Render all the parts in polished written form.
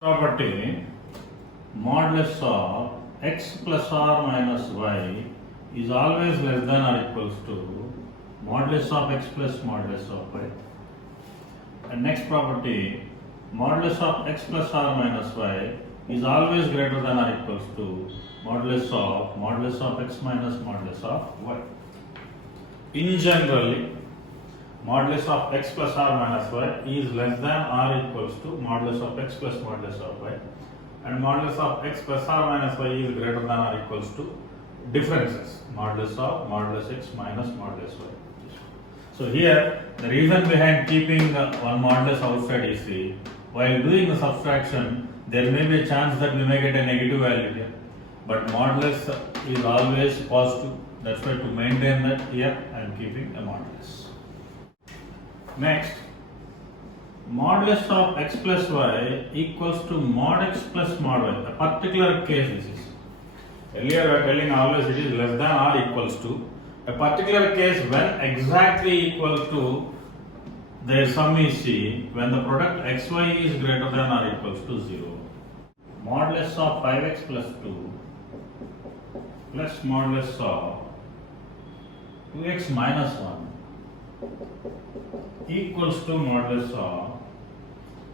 Property modulus of x plus or minus y is always less than or equals to modulus of x plus modulus of y. And next property, modulus of x plus or minus y is always greater than or equals to modulus of x minus modulus of y. In generally, modulus of x plus or minus y is less than or equals to modulus of x plus modulus of y, and modulus of x plus or minus y is greater than or equals to differences modulus of modulus x minus modulus y. So here the reason behind keeping one modulus outside is while doing the subtraction there may be a chance that we may get a negative value here, but modulus is always positive. That's why to maintain that here I am keeping a modulus. Next, modulus of x plus y equals to mod x plus mod y. A particular case this is. Earlier we are telling always it is less than or equals to. A particular case when exactly equal to their sum is C when the product xy is greater than or equals to 0. Modulus of 5x plus 2 plus modulus of 2x minus 1 equals to modulus of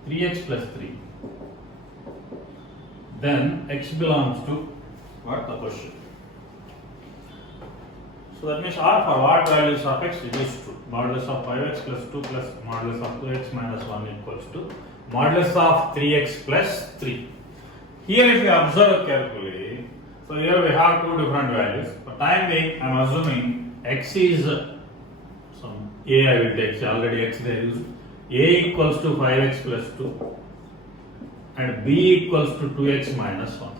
3x plus 3. Then x belongs to what the question. So that means R for what values of x it is true. Modulus of 5x plus 2 plus modulus of 2x minus 1 equals to modulus of 3x plus 3. Here if you observe carefully, so here we have two different values. For time being I am assuming x is some a I will take, already x there is. A equals to 5x plus 2 and b equals to 2x minus 1.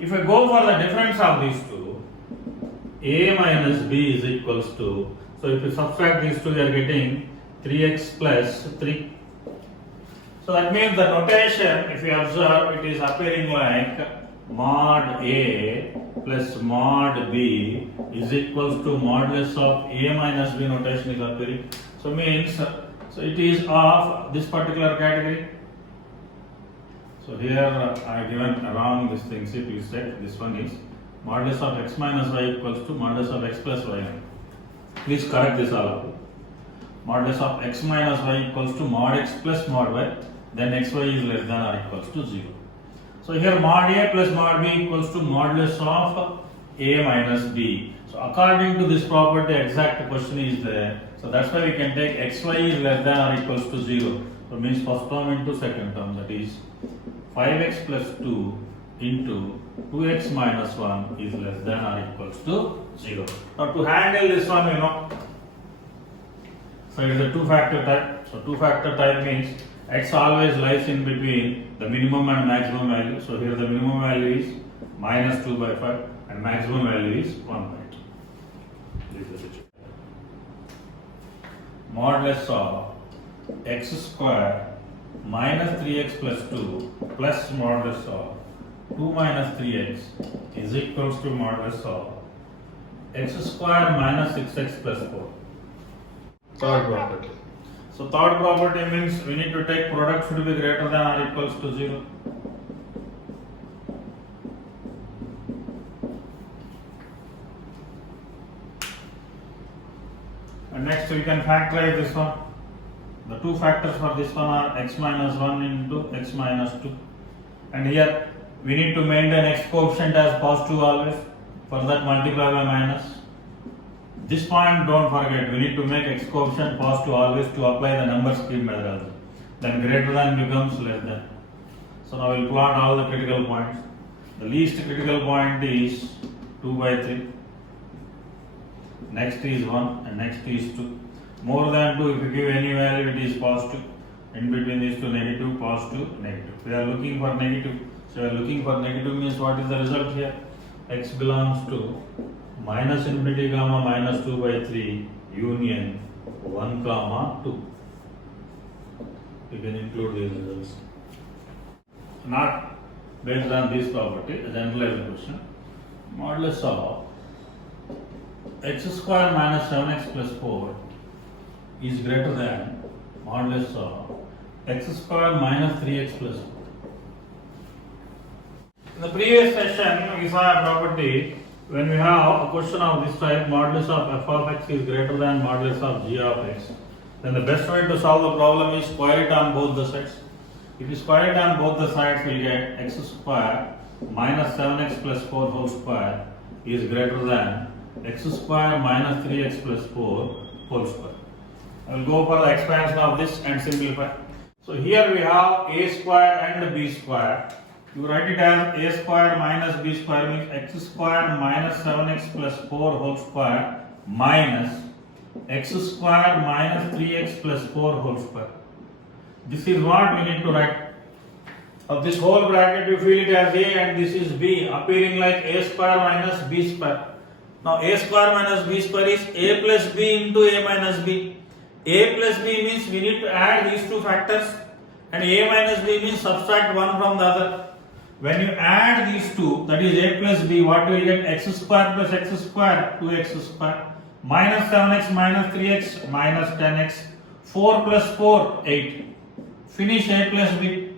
If I go for the difference of these two, a minus b is equals to, so if you subtract these two you are getting 3x plus 3. So that means the notation, if you observe, it is appearing like mod a plus mod b is equals to modulus of a minus b notation is appearing. So means, so it is of this particular category. So here I have given wrong this thing, see please check, this one is modulus of x minus y equals to modulus of x plus y. Please correct this all. Modulus of x minus y equals to mod x plus mod y, then xy is less than or equals to 0. So here mod a plus mod b equals to modulus of a minus b. So according to this property exact question is there. So that's why we can take xy is less than or equals to 0. So means first term into second term, that is 5x plus 2 into 2x minus 1 is less than or equals to 0. Now to handle this one, so it is a two-factor type. So two-factor type means x always lies in between the minimum and maximum value. So here the minimum value is minus 2 by 5 and maximum value is 1 by 2. This is the situation. Modulus of x square minus 3x plus 2 plus modulus of 2 minus 3x is equals to modulus of x square minus 6x plus 4. Third property. So third property means we need to take product should be greater than or equals to 0. And next we can factorize this one. The two factors for this one are x minus 1 into x minus 2. And here we need to maintain x coefficient as positive always. For that multiply by minus. This point don't forget, we need to make x coefficient positive always to apply the number scheme methodology. Then greater than becomes less than. So now we'll plot all the critical points. The least critical point is 2 by 3. Next is 1 and next is 2. More than 2, if you give any value it is positive. In between these two, negative, positive, negative. We are looking for negative. So we are looking for negative means what is the result here? X belongs to minus infinity comma minus 2 by 3 union 1 comma 2. You can include these results. Not based on this property, a generalized question. Modulus of x square minus 7x plus 4 is greater than modulus of x square minus 3x plus 4. In the previous session, we saw a property when we have a question of this type, modulus of f of x is greater than modulus of g of x, then the best way to solve the problem is square it on both the sides. If you square it on both the sides, we will get x square minus 7x plus 4 whole square is greater than x square minus 3x plus 4 whole square. I will go for the expansion of this and simplify. So here we have a square and b square. You write it as a square minus b square means x square minus 7x plus 4 whole square minus x square minus 3x plus 4 whole square. This is what we need to write. Of this whole bracket you feel it as a and this is b, appearing like a square minus b square. Now a square minus b square is a plus b into a minus b. A plus b means we need to add these two factors, and a minus b means subtract one from the other. When you add these two, that is a plus b, what will you get? X square plus x square, 2x square, minus 7x minus 3x minus 10x, 4 plus 4, 8. Finish a plus b.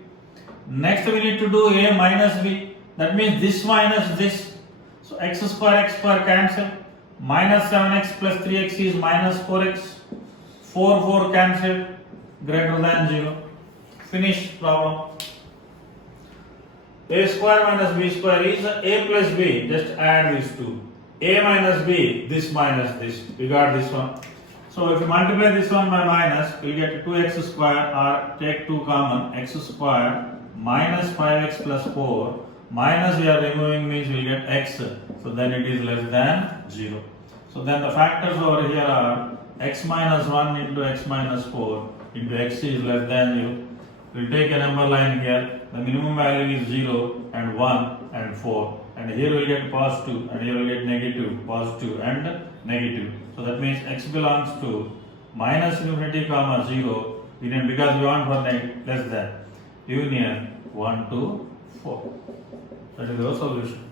Next we need to do a minus b, that means this minus this. So x square cancel, minus 7x plus 3x is minus 4x, 4 cancel, greater than 0. Finish problem. A square minus b square is a plus b, just add these two. A minus b, this minus this, we got this one. So if you multiply this one by minus, we get 2x square, or take 2 common, x square minus 5x plus 4, minus we are removing means we will get x, so then it is less than 0. So then the factors over here are x minus 1 into x minus 4 into x is less than 0. We will take a number line here, the minimum value is 0 and 1 and 4, and here we will get positive and here we will get negative, positive and negative. So that means x belongs to minus infinity comma 0 union, because we want for less than, union 1 to 4. That is the solution.